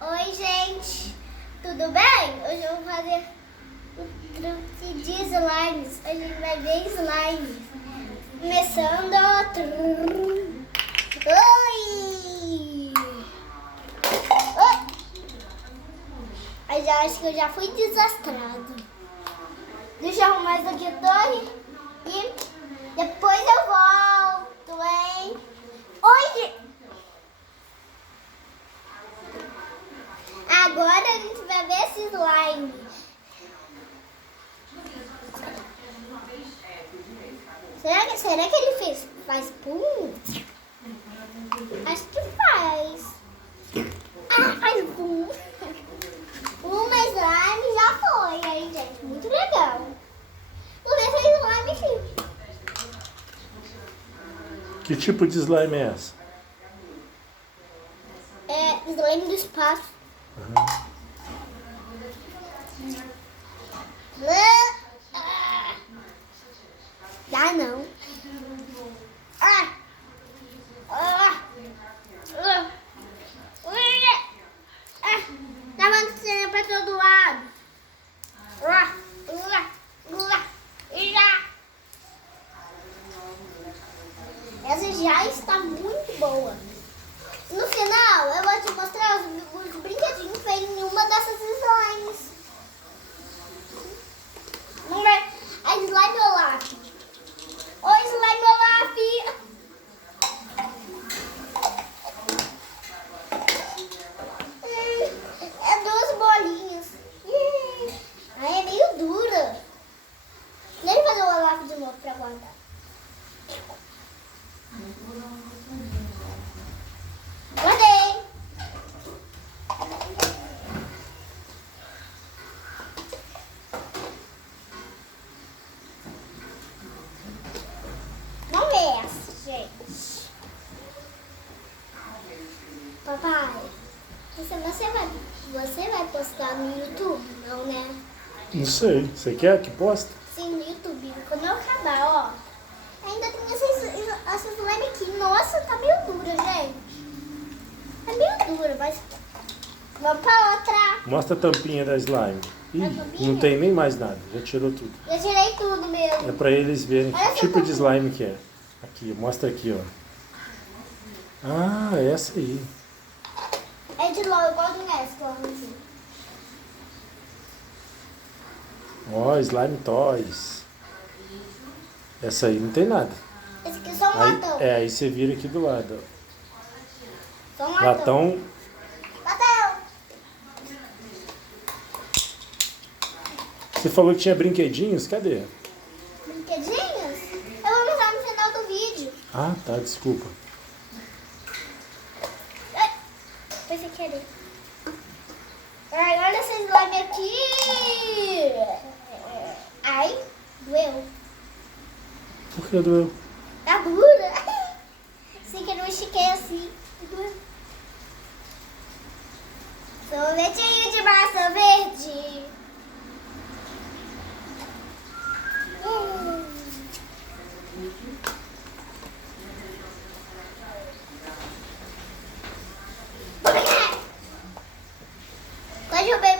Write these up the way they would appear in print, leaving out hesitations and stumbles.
Oi, gente, tudo bem? Hoje eu vou fazer um truque de slimes. A gente vai ver slime. Começando. Oi! Oi! Eu já acho que eu já fui desastrado. Deixa eu arrumar isso aqui e depois eu volto, hein? Oi! Agora a gente vai ver esse slime. Será que ele faz pum? Acho que faz. Ah, faz pum. Uma slime já foi, hein, gente? Muito legal. Vou ver se é slime sim. Que tipo de slime é essa? É slime do espaço. Dá não. Tá acontecendo pra todo lado. Essa já está muito boa. No final, eu vou te mostrar os brinquedinhos feitos em uma dessas slimes. Vamos ver. A slime Olaf. Oi, slime Olaf. É duas bolinhas. Ai, é meio dura. Deixa eu fazer o Olaf de novo pra guardar. Guardei. Vamos ver essa, gente. Papai, você vai postar no YouTube, não, né? Não sei. Você quer que poste? Sim, no YouTube. Quando eu acabar, ó. Ainda tem essa slime aqui. Nossa, tá meio dura, gente. Tá meio dura, mas... Vamos pra outra. Mostra a tampinha da slime. Ih, não tem nem mais nada. Já tirou tudo. Já tirei tudo mesmo. É pra eles verem Olha que tipo de slime que é. Aqui, mostra aqui, ó. Ah, essa aí. É de LOL, igual do Nescau. Ó, slime toys. Essa aí não tem nada. Esse aqui é só um Aí, latão. aí você vira aqui do lado, Só um ó. latão. Latão. Você falou que tinha brinquedinhos? Cadê? Brinquedinhos? Eu vou mostrar no final do vídeo. Ah, tá, desculpa. Foi sem querer. Ai, olha essa slime aqui. Ai, doeu. Por que doeu? Tá dura. Sem que eu não estiquei assim. Doeu. Sorvetinho de massa verde. Pode roubar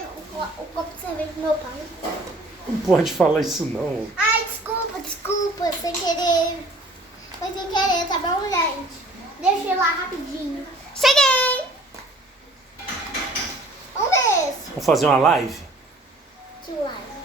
o copo de cerveja do meu pai. Não pode falar isso não. Ai, desculpa, sem querer. Foi sem querer, tá bom, gente? Deixa eu ir lá rapidinho. Cheguei! Vamos ver esse. Vamos fazer uma live? Que live.